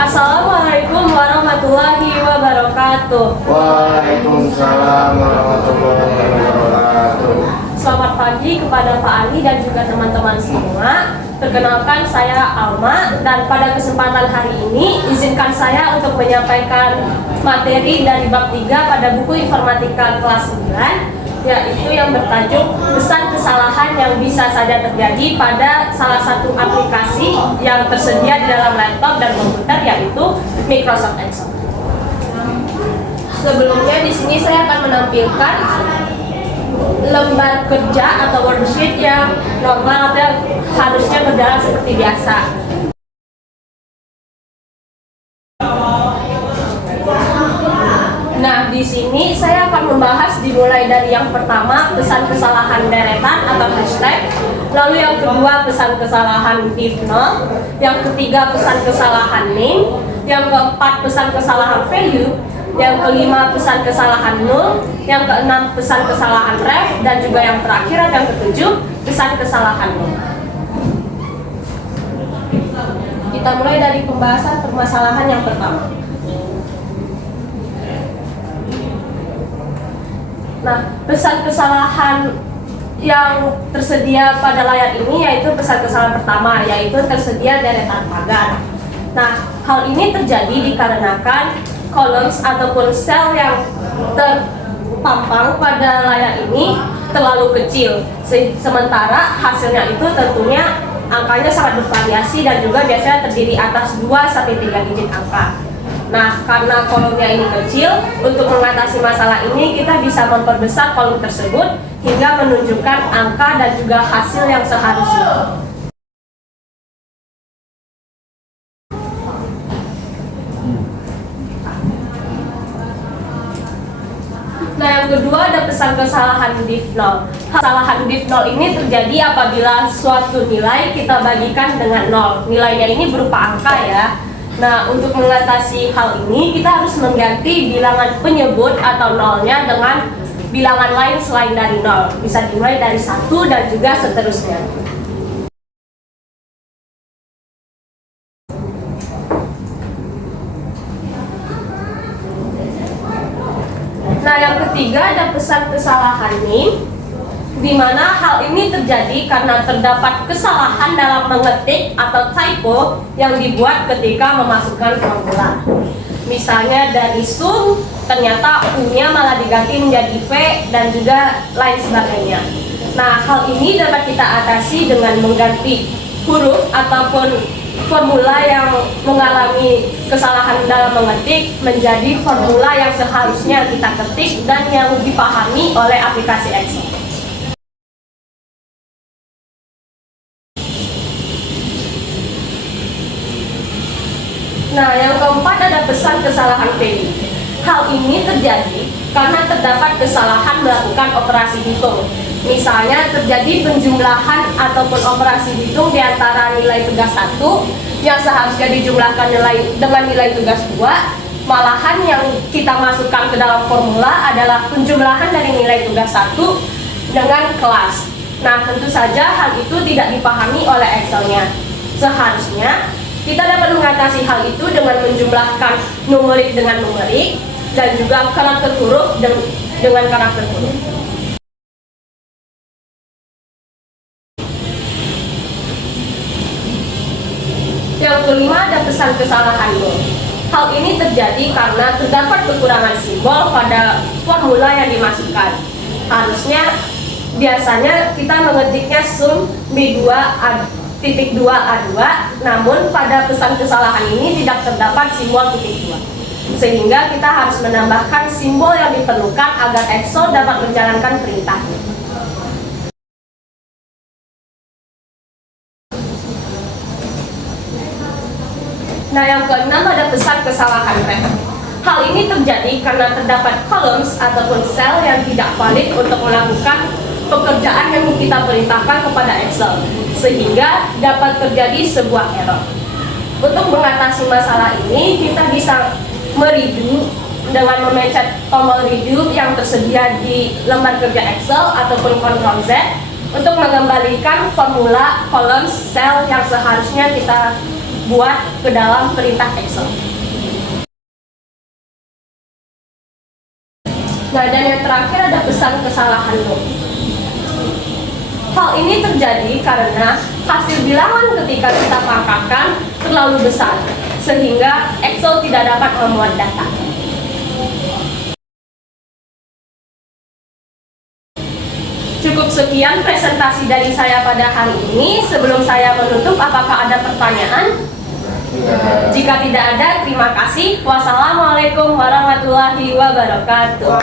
Assalamualaikum warahmatullahi wabarakatuh. Waalaikumsalam warahmatullahi wabarakatuh. Selamat pagi kepada Pak Ali dan juga teman-teman semua. Perkenalkan, saya Alma, dan pada kesempatan hari ini izinkan saya untuk menyampaikan materi dari bab 3 pada buku informatika kelas 9, yaitu yang bertajuk pesan kesalahan yang bisa saja terjadi pada salah satu aplikasi yang tersedia di dalam laptop dan komputer, yaitu Microsoft Excel. Sebelumnya di sini saya akan menampilkan lembar kerja atau worksheet yang normal dan harusnya berjalan seperti biasa. Nah, di sini saya akan membahas dimulai dari yang pertama, pesan kesalahan deretan atau hashtag, lalu yang kedua pesan kesalahan div 0, yang ketiga pesan kesalahan name, yang keempat pesan kesalahan value, yang kelima pesan kesalahan null, yang keenam pesan kesalahan ref, dan juga yang terakhir yang ketujuh pesan kesalahan null. Kita mulai dari pembahasan permasalahan yang pertama. Nah, pesan kesalahan yang tersedia pada layar ini yaitu pesan kesalahan pertama, yaitu tersedia deretan pagar. Nah, hal ini terjadi dikarenakan columns ataupun sel yang terpampang pada layar ini terlalu kecil, sementara hasilnya itu tentunya angkanya sangat bervariasi dan juga biasanya terdiri atas 2-3 digit angka. Nah, karena kolomnya ini kecil, untuk mengatasi masalah ini kita bisa memperbesar kolom tersebut hingga menunjukkan angka dan juga hasil yang seharusnya. Nah, yang kedua ada pesan kesalahan div 0. Kesalahan div 0 ini terjadi apabila suatu nilai kita bagikan dengan 0. Nilainya ini berupa angka ya. Nah, untuk mengatasi hal ini kita harus mengganti bilangan penyebut atau nolnya dengan bilangan lain selain dari 0. Bisa dimulai dari 1 dan juga seterusnya. Nah, yang ketiga ada pesan kesalahan name, di mana hal ini terjadi karena terdapat kesalahan dalam mengetik atau typo yang dibuat ketika memasukkan formula. Misalnya dari sum, ternyata U-nya malah diganti menjadi V dan juga lain sebagainya. Nah, hal ini dapat kita atasi dengan mengganti huruf ataupun formula yang mengalami kesalahan dalam mengetik menjadi formula yang seharusnya kita ketik dan yang dipahami oleh aplikasi Excel. Nah, yang keempat ada pesan kesalahan value. Hal ini terjadi karena terdapat kesalahan melakukan operasi hitung. Misalnya terjadi penjumlahan ataupun operasi hitung di antara nilai tugas 1 yang seharusnya dijumlahkan dengan nilai tugas 2, malahan yang kita masukkan ke dalam formula adalah penjumlahan dari nilai tugas 1 dengan kelas. Nah, tentu saja hal itu tidak dipahami oleh Excel-nya. Seharusnya kita dapat mengatasi hal itu dengan menjumlahkan numerik dengan numerik dan juga karakter huruf dengan karakter huruf. Yang kelima ada pesan kesalahan null. Hal ini terjadi karena terdapat kekurangan simbol pada formula yang dimasukkan. Biasanya kita mengetiknya sum B2A2, namun pada pesan kesalahan ini tidak terdapat simbol titik 2, sehingga kita harus menambahkan simbol yang diperlukan agar Excel dapat menjalankan perintah. Nah, yang keenam ada pesan kesalahan ref. Hal ini terjadi karena terdapat columns ataupun sel yang tidak valid untuk melakukan pekerjaan yang kita perintahkan kepada Excel, sehingga dapat terjadi sebuah error. Untuk mengatasi masalah ini, kita bisa meredo dengan memencet tombol redo yang tersedia di lembar kerja Excel ataupun Ctrl Z untuk mengembalikan formula column sel yang seharusnya kita buat ke dalam perintah Excel. Nah, dan yang terakhir ada pesan kesalahan loop. Hal ini terjadi karena hasil bilangan ketika kita pangkakan terlalu besar, sehingga Excel tidak dapat memuat data. Cukup sekian presentasi dari saya pada hari ini. Sebelum saya menutup, apakah ada pertanyaan? Jika tidak ada, terima kasih. Wassalamualaikum warahmatullahi wabarakatuh.